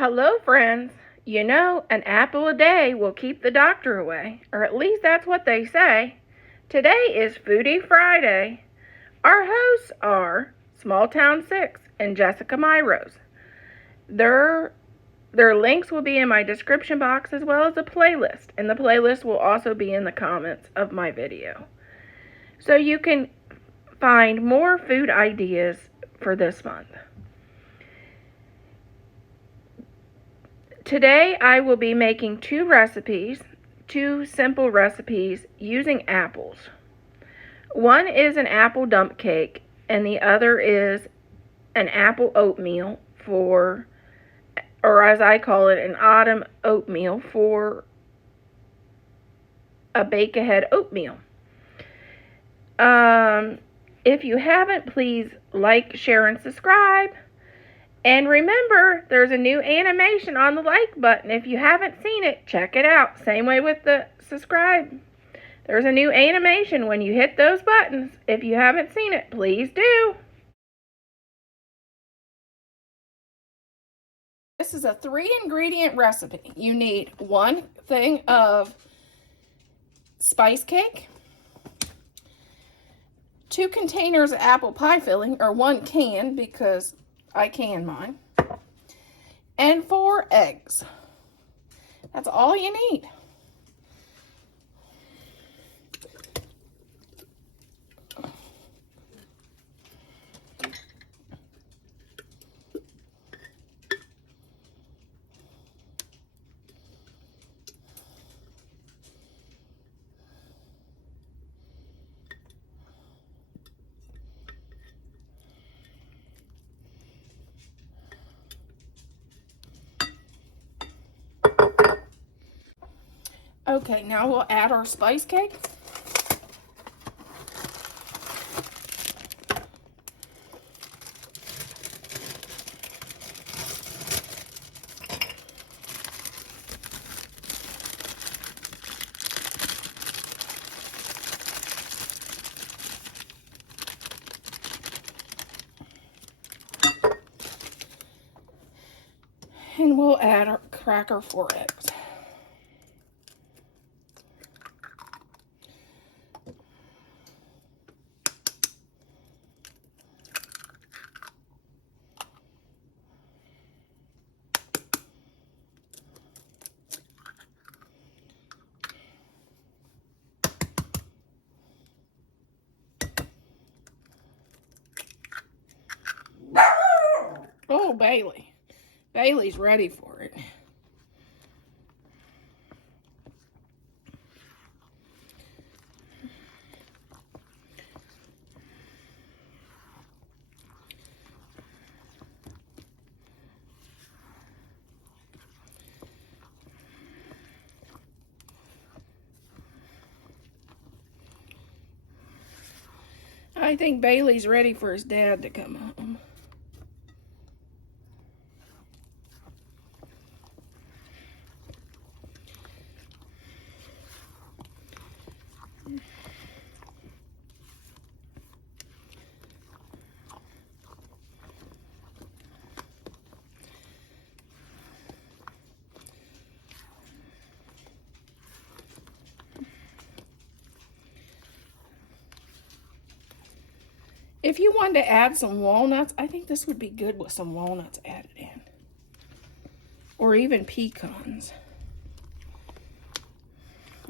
Hello, friends. You know, an apple a day will keep the doctor away, or at least that's what they say. Today is Foodie Friday. Our hosts are Small Town 6 and Jessica Myros. Their links will be in my description box as well as a playlist, and the playlist will also be in the comments of my video. So you can find more food ideas for this month. Today I will be making two simple recipes using apples. One is an apple dump cake and the other is an apple oatmeal or as I call it, an autumn oatmeal for a bake-ahead oatmeal. If you haven't, please like, share, and subscribe. And remember, there's a new animation on the like button. If you haven't seen it, check it out. Same way with the subscribe. There's a new animation when you hit those buttons. If you haven't seen it, please do. This is a 3-ingredient recipe. You need 1 thing of spice cake, 2 containers of apple pie filling, or 1 can because I can mine, and 4 eggs. That's all you need. Okay, now we'll add our spice cake. And we'll add our cracker 4 eggs. Oh, Bailey. Bailey's ready for it. I think Bailey's ready for his dad to come home. If you wanted to add some walnuts, I think this would be good with some walnuts added in. Or even pecans.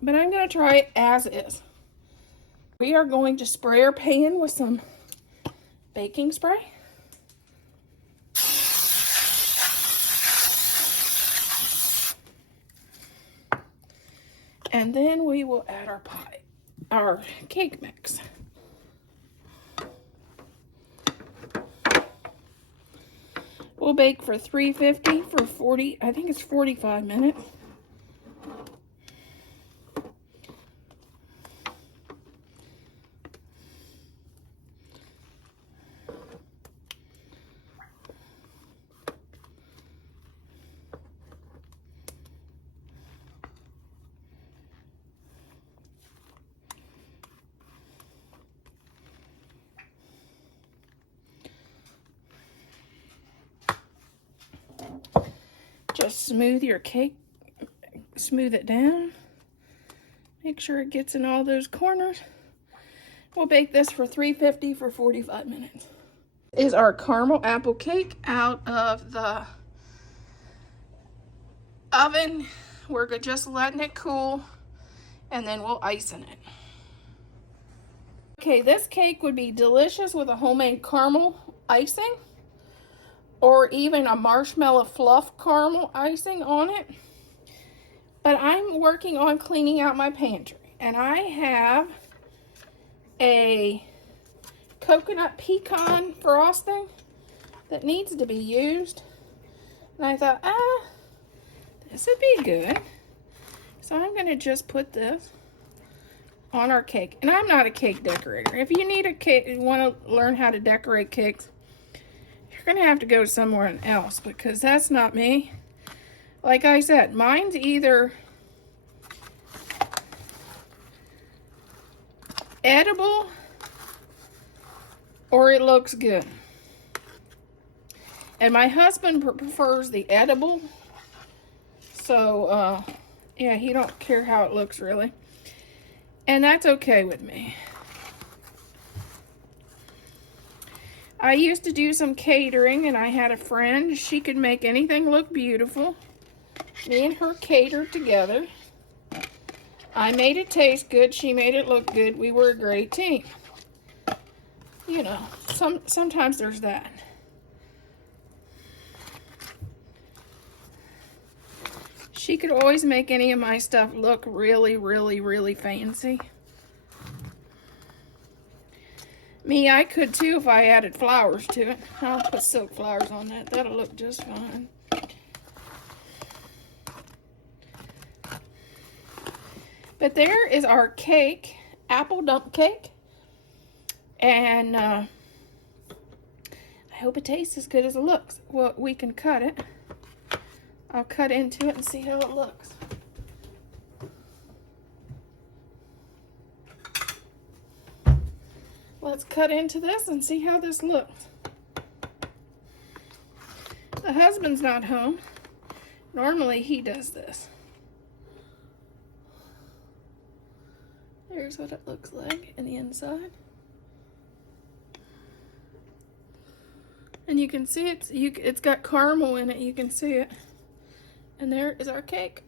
But I'm going to try it as is. We are going to spray our pan with some baking spray. And then we will add our cake mix. We'll bake for 350 for 40, I think it's 45 minutes. smooth your cake, smooth it down. Make sure it gets in all those corners. We'll bake this for 350 for 45 minutes. This is our caramel apple cake out of the oven. We're just letting it cool, and then we'll ice in it. Okay, this cake would be delicious with a homemade caramel icing, or even a marshmallow fluff caramel icing on it. But I'm working on cleaning out my pantry, and I have a coconut pecan frosting that needs to be used. And I thought, this would be good. So I'm gonna just put this on our cake. And I'm not a cake decorator. If you need a cake, you wanna learn how to decorate cakes, you're gonna have to go somewhere else, because that's not me. Like I said, mine's either edible or it looks good. And my husband prefers the edible. So, yeah, he don't care how it looks really. And that's okay with me. I used to do some catering, and I had a friend. She could make anything look beautiful. Me and her catered together. I made it taste good. She made it look good. We were a great team. You know, sometimes there's that. She could always make any of my stuff look really, really, really fancy. Me, I could too if I added flowers to it. I'll put silk flowers on that. That'll look just fine. But there is our cake, apple dump cake. And I hope it tastes as good as it looks. Well, we can cut it. I'll cut into it and see how it looks. Let's cut into this and see how this looks. The husband's not home. Normally he does this. There's what it looks like in the inside. And you can see it's got caramel in it. You can see it. And there is our cake.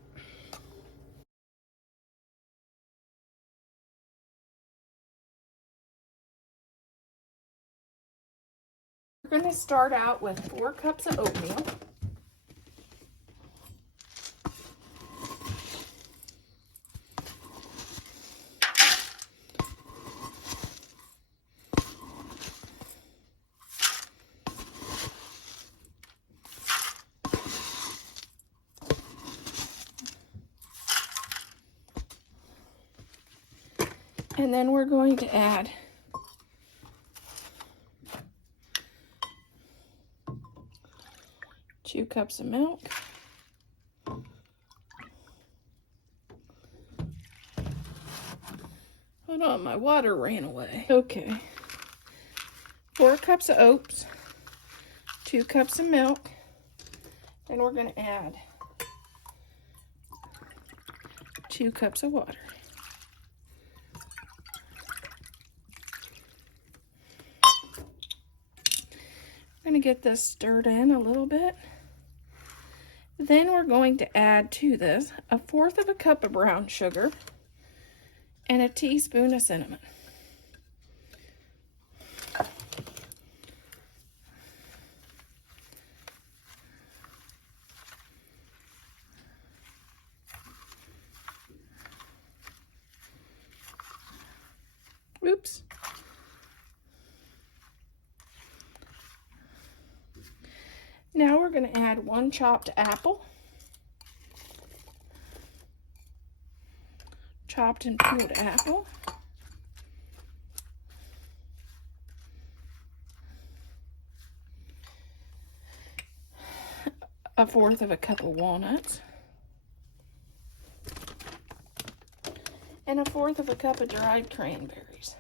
We're going to start out with 4 cups of oatmeal. And then we're going to add 2 cups of milk. Hold on, my water ran away. Okay. 4 cups of oats, 2 cups of milk, and we're going to add 2 cups of water. I'm going to get this stirred in a little bit. Then we're going to add to this 1/4 of a cup of brown sugar and a teaspoon of cinnamon. Oops. Now we're going to add 1 chopped apple. Chopped and peeled apple. A 1/4 of a cup of walnuts. And a 1/4 of a cup of dried cranberries.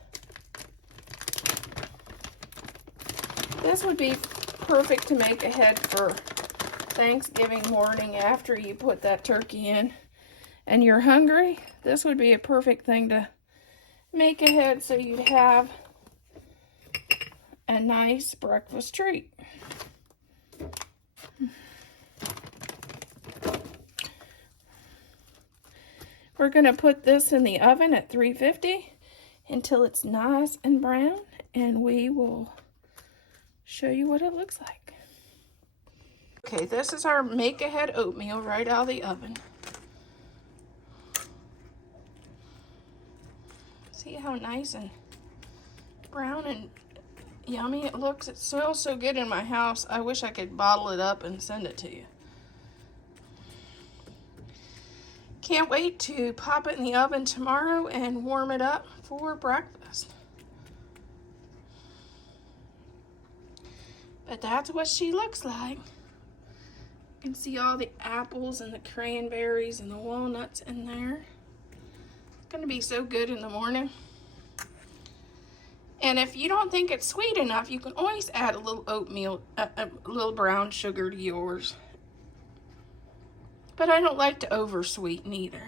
This would be perfect to make ahead for Thanksgiving morning after you put that turkey in and you're hungry, this would be a perfect thing to make ahead so you'd have a nice breakfast treat. We're going to put this in the oven at 350 until it's nice and brown, and we will show you what it looks like. Okay, this is our make-ahead oatmeal right out of the oven. See how nice and brown and yummy it looks? It smells so good in my house. I wish I could bottle it up and send it to you. Can't wait to pop it in the oven tomorrow and warm it up for breakfast. But that's what she looks like. You can see all the apples and the cranberries and the walnuts in there. It's going to be so good in the morning. And if you don't think it's sweet enough, you can always add a little oatmeal, a little brown sugar to yours. But I don't like to oversweeten either.